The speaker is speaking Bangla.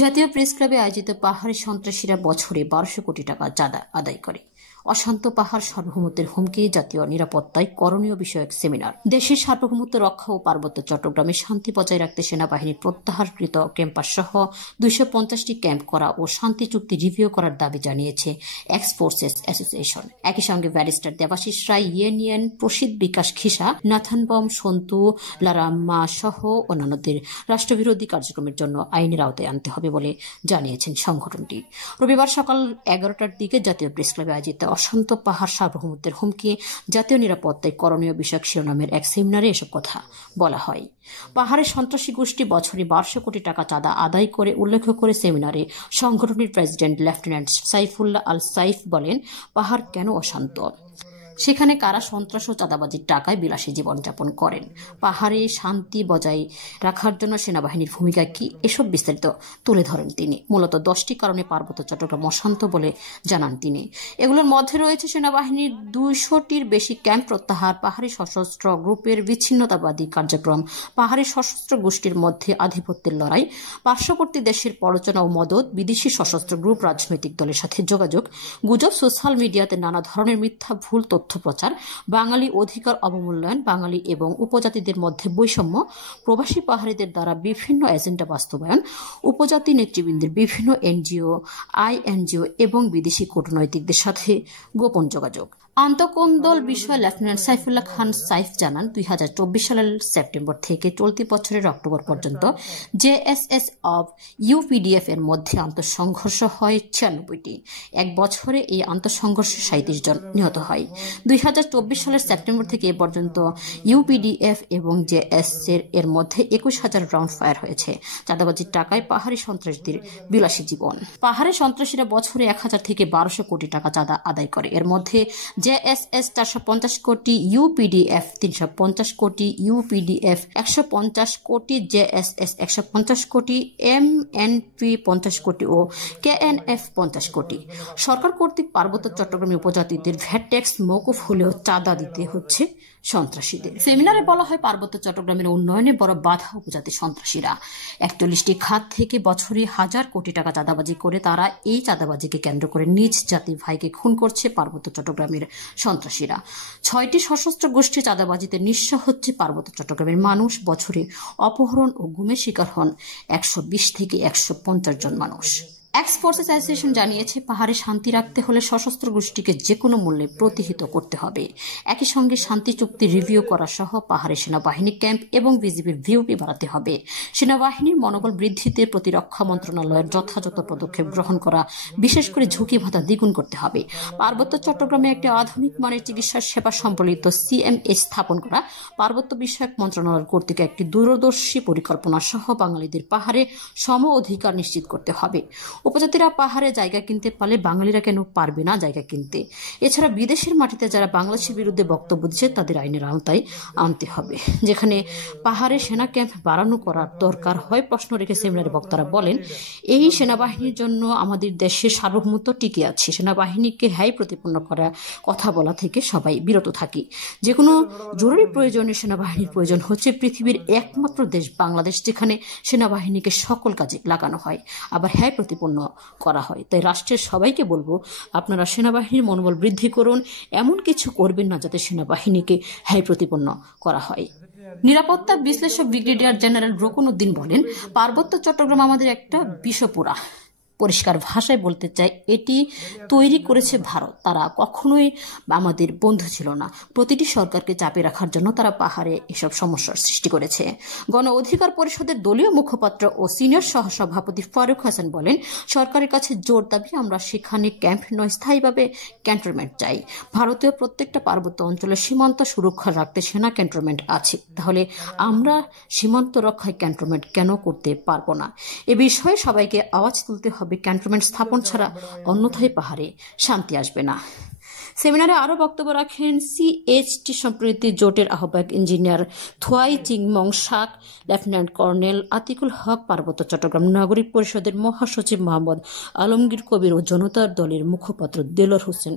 জাতীয় প্রেস ক্লাবে আয়োজিত পাহাড়ি সন্ত্রাসীরা বছরে ১২০০ কোটি টাকা চাঁদা আদায় করে। অশান্ত পাহাড় সার্বভৌমত্বের হুমকি, জাতীয় নিরাপত্তায় করণীয় বিষয়ক সেমিনার। দেশের সার্বভৌমত্ব রক্ষা ও পার্বত্য চট্টগ্রামে শান্তি বজায় রাখতে সেনাবাহিনীর প্রত্যাহারকৃত ক্যাম্পাস সহ ২৫০টি ক্যাম্প করা ও শান্তি চুক্তি রিভিউ করার দাবি জানিয়েছে এক্স ফোর্সেস অ্যাসোসিয়েশন। একই সঙ্গে ব্যারিস্টার দেবাশিস রায়, ইউনিয়ন প্রসিদ বিকাশ খিসা, নাথানবম, সন্তু লারাম্মা সহ অন্যান্যদের রাষ্ট্রবিরোধী কার্যক্রমের জন্য আইনের আওতায় আনতে হবে বলে জানিয়েছেন সংগঠনটি। রবিবার সকাল ১১টার দিকে জাতীয় প্রেস ক্লাবে আয়োজিত অশান্ত পাহাড় সার্বভৌমত্বের হুমকি, জাতীয় নিরাপত্তায় করণীয় বিষয়ক শিরোনামের এক সেমিনারে এসব কথা বলা হয়। পাহাড়ের সন্ত্রাসী গোষ্ঠী বছরে ১২০০ কোটি টাকা চাঁদা আদায় করে উল্লেখ করে সেমিনারে সংগঠনটির প্রেসিডেন্ট লেফটেন্যান্ট সাইফুল্লাহ আল সাইফ বলেন, পাহাড় কেন অশান্ত, সেখানে কারা সন্ত্রাস ও চাঁদাবাজির টাকায় বিলাসী জীবনযাপন করেন, পাহাড়ে শান্তি বজায় রাখার জন্য সেনাবাহিনীর ভূমিকা কি, এসব বিস্তারিত তুলে ধরেন তিনি। মূলত 10টি কারণে পার্বত্য চট্টগ্রাম অশান্ত বলে জানান তিনি। এগুলোর মধ্যে রয়েছে সেনাবাহিনীর ২০০টির বেশি ক্যাম্প প্রত্যাহার, পাহাড়ি সশস্ত্র গ্রুপের বিচ্ছিন্নতাবাদী কার্যক্রম, পাহাড়ি সশস্ত্র গোষ্ঠীর মধ্যে আধিপত্যের লড়াই, পার্শ্ববর্তী দেশের প্ররোচনা ও মদত, বিদেশি সশস্ত্র গ্রুপ, রাজনৈতিক দলের সাথে যোগাযোগ, গুজব, সোশ্যাল মিডিয়াতে নানা ধরনের মিথ্যা ভুল তথ্য প্রচার, বাঙালি অধিকার অবমূল্যায়ন, বাঙালি এবং উপজাতিদের মধ্যে বৈষম্য, প্রবাসী পাহাড়িদের দ্বারা বিভিন্ন এজেন্ডা বাস্তবায়ন, উপজাতি নেতৃবৃন্দের বিভিন্ন এনজিও, আইএনজিও এবং বিদেশি কূটনৈতিকদের সাথে গোপন যোগাযোগ। আন্তঃকোন্দল বিষয়ে লেফটেন্যান্ট সাইফুল্লাহ খান সাইফ জানান, ২০২৪ সালের সেপ্টেম্বর থেকে চলতি বছরের অক্টোবর পর্যন্ত জেএসএস অব ইউপিডিএফ এর মধ্যে আন্তঃসংঘর্ষ হয় ৯৬টি। এক বছরে এই আন্তঃসংঘর্ষে ৩৭ জন নিহত হয়। ২০২৪ সালের সেপ্টেম্বর থেকে এ পর্যন্ত ইউপিডিএফ এবং জেএস এর মধ্যে ২১,০০০ রাউন্ড ফায়ার হয়েছে। চাঁদাবাজির টাকায় পাহাড়ি সন্ত্রাসীদের বিলাসী জীবন। পাহাড়ি সন্ত্রাসীরা বছরে ১,০০০ থেকে ১২০০ কোটি টাকা চাঁদা আদায় করে। এর মধ্যে জেএসএস ৪৫০ কোটি, ইউপিডিএফ ৩৫০ কোটি, ইউপিডিএফ ১৫০ কোটি, জেএসএস ১৫০ কোটি, এমএনপি ৫০ কোটি ও কেএনএফ ৫০ কোটি। সরকার কর্তৃক পার্বত্য চট্টগ্রামী উপজাতিদের ভ্যাট ট্যাক্স মওকুফ হলেও চাঁদা দিতে হচ্ছে সন্ত্রাসীদের। সেমিনারে বলা হয়, পার্বত্য চট্টগ্রামের উন্নয়নে বড় বাধা উপজাতি সন্ত্রাসীরা। ৪১টি খাত থেকে বছরে ১,০০০ কোটি টাকা চাঁদাবাজি করে তারা এই চাঁদাবাজিকে কেন্দ্র করে নিজ জাতি ভাইকে খুন করছে পার্বত্য চট্টগ্রামের সন্ত্রাসীরা। ৬টি সশস্ত্র গোষ্ঠী চাঁদাবাজিতে নিঃস্ব হচ্ছে পার্বত্য চট্টগ্রামের মানুষ। বছরে অপহরণ ও গুমের শিকার হন ১২০ থেকে ১৫০ জন মানুষ। এক্স ফোর্সেস অ্যাসোসিয়েশন জানিয়েছে, পাহাড়ে শান্তি রাখতে হলে সশস্ত্র গোষ্ঠীকে যে কোনো মূল্যে প্রতিহত করতে হবে। একই সঙ্গে শান্তি চুক্তি রিভিউ করা সহ পাহাড়ে সেনাবাহিনী ক্যাম্প এবং বিজিবির ভিওপি বাড়াতে হবে। সেনাবাহিনীর মনোবল বৃদ্ধিতে প্রতিরক্ষা মন্ত্রণালয়ের যথাযথ পদক্ষেপ গ্রহণ করা, বিশেষ করে ঝুঁকি ভাতা দ্বিগুণ করতে হবে। পার্বত্য চট্টগ্রামে একটি আধুনিক মানের চিকিৎসা সেবা সম্বলিত সিএমএ স্থাপন করা, পার্বত্য বিষয়ক মন্ত্রণালয় কর্তৃক একটি দূরদর্শী পরিকল্পনা সহ বাঙালিদের পাহাড়ে সম অধিকার নিশ্চিত করতে হবে। উপজাতিরা পাহাড়ে জায়গা কিনতে পারলে বাঙালিরা কেন পারবে না জায়গা কিনতে? এছাড়া বিদেশের মাটিতে যারা বাংলাদেশের বিরুদ্ধে বক্তব্য দিচ্ছে তাদের আইনের আওতায় আনতে হবে। যেখানে পাহাড়ে সেনা ক্যাম্প বাড়ানো করার দরকার হয় প্রশ্ন রেখে সেমিনারে বক্তারা বলেন, এই সেনাবাহিনীর জন্য আমাদের দেশের সার্বভৌমত্ব টিকে আছে। সেনাবাহিনীকে হ্যায় প্রতিপন্ন করা কথা বলা থেকে সবাই বিরত থাকি। যে কোনো জরুরি প্রয়োজনে সেনাবাহিনীর প্রয়োজন হচ্ছে পৃথিবীর একমাত্র দেশ বাংলাদেশ, যেখানে সেনাবাহিনীকে সকল কাজে লাগানো হয়, আবার হ্যায় প্রতিপন্ন করা হয়। তাই রাষ্ট্রের সবাইকে বলবো, আপনারা সেনাবাহিনীর মনোবল বৃদ্ধি করুন, এমন কিছু করবেন না যাতে সেনাবাহিনীকে হ্যায় প্রতিপন্ন করা হয়। নিরাপত্তা বিশ্লেষক ব্রিগেডিয়ার জেনারেল রকুন উদ্দিন বলেন, পার্বত্য চট্টগ্রাম আমাদের একটা বিষপুরা। পরিষ্কার ভাষায় বলতে চাই, এটি তৈরি করেছে ভারত। তারা কখনোই আমাদের বন্ধু ছিল না। প্রতিটি সরকারকে চাপে রাখার জন্য তারা পাহাড়ে এসব সমস্যার সৃষ্টি করেছে। গণ অধিকার পরিষদের দলীয় মুখপাত্র ও সিনিয়র সহসভাপতি ফারুক হাসান বলেন, সরকারের কাছে জোর দাবি, আমরা সেখানে ক্যাম্প নয়, স্থায়ীভাবে ক্যান্টনমেন্ট চাই। ভারতীয় প্রত্যেকটা পার্বত্য অঞ্চলের সীমান্ত সুরক্ষা রাখতে সেনা ক্যান্টনমেন্ট আছে, তাহলে আমরা সীমান্ত রক্ষায় ক্যান্টনমেন্ট কেন করতে পারবো না? এ বিষয়ে সবাইকে আওয়াজ তুলতে হবে। ক্যান্টনমেন্ট স্থাপন ছাড়া অন্যথায় পাহাড়ে শান্তি আসবে না। সেমিনারে আরও বক্তব্য রাখেন সিএইচটি সম্প্রীতি জোটের আহ্বায়ক ইঞ্জিনিয়ার থোয়াই চিংমং শাক, লেফটেন্যান্ট কর্নেল আতিকুল হক, পার্বত্য চট্টগ্রাম নাগরিক পরিষদের মহাসচিব মোহাম্মদ আলমগীর কবির ও জনতার দলের মুখপাত্র দেলোয়ার হোসেন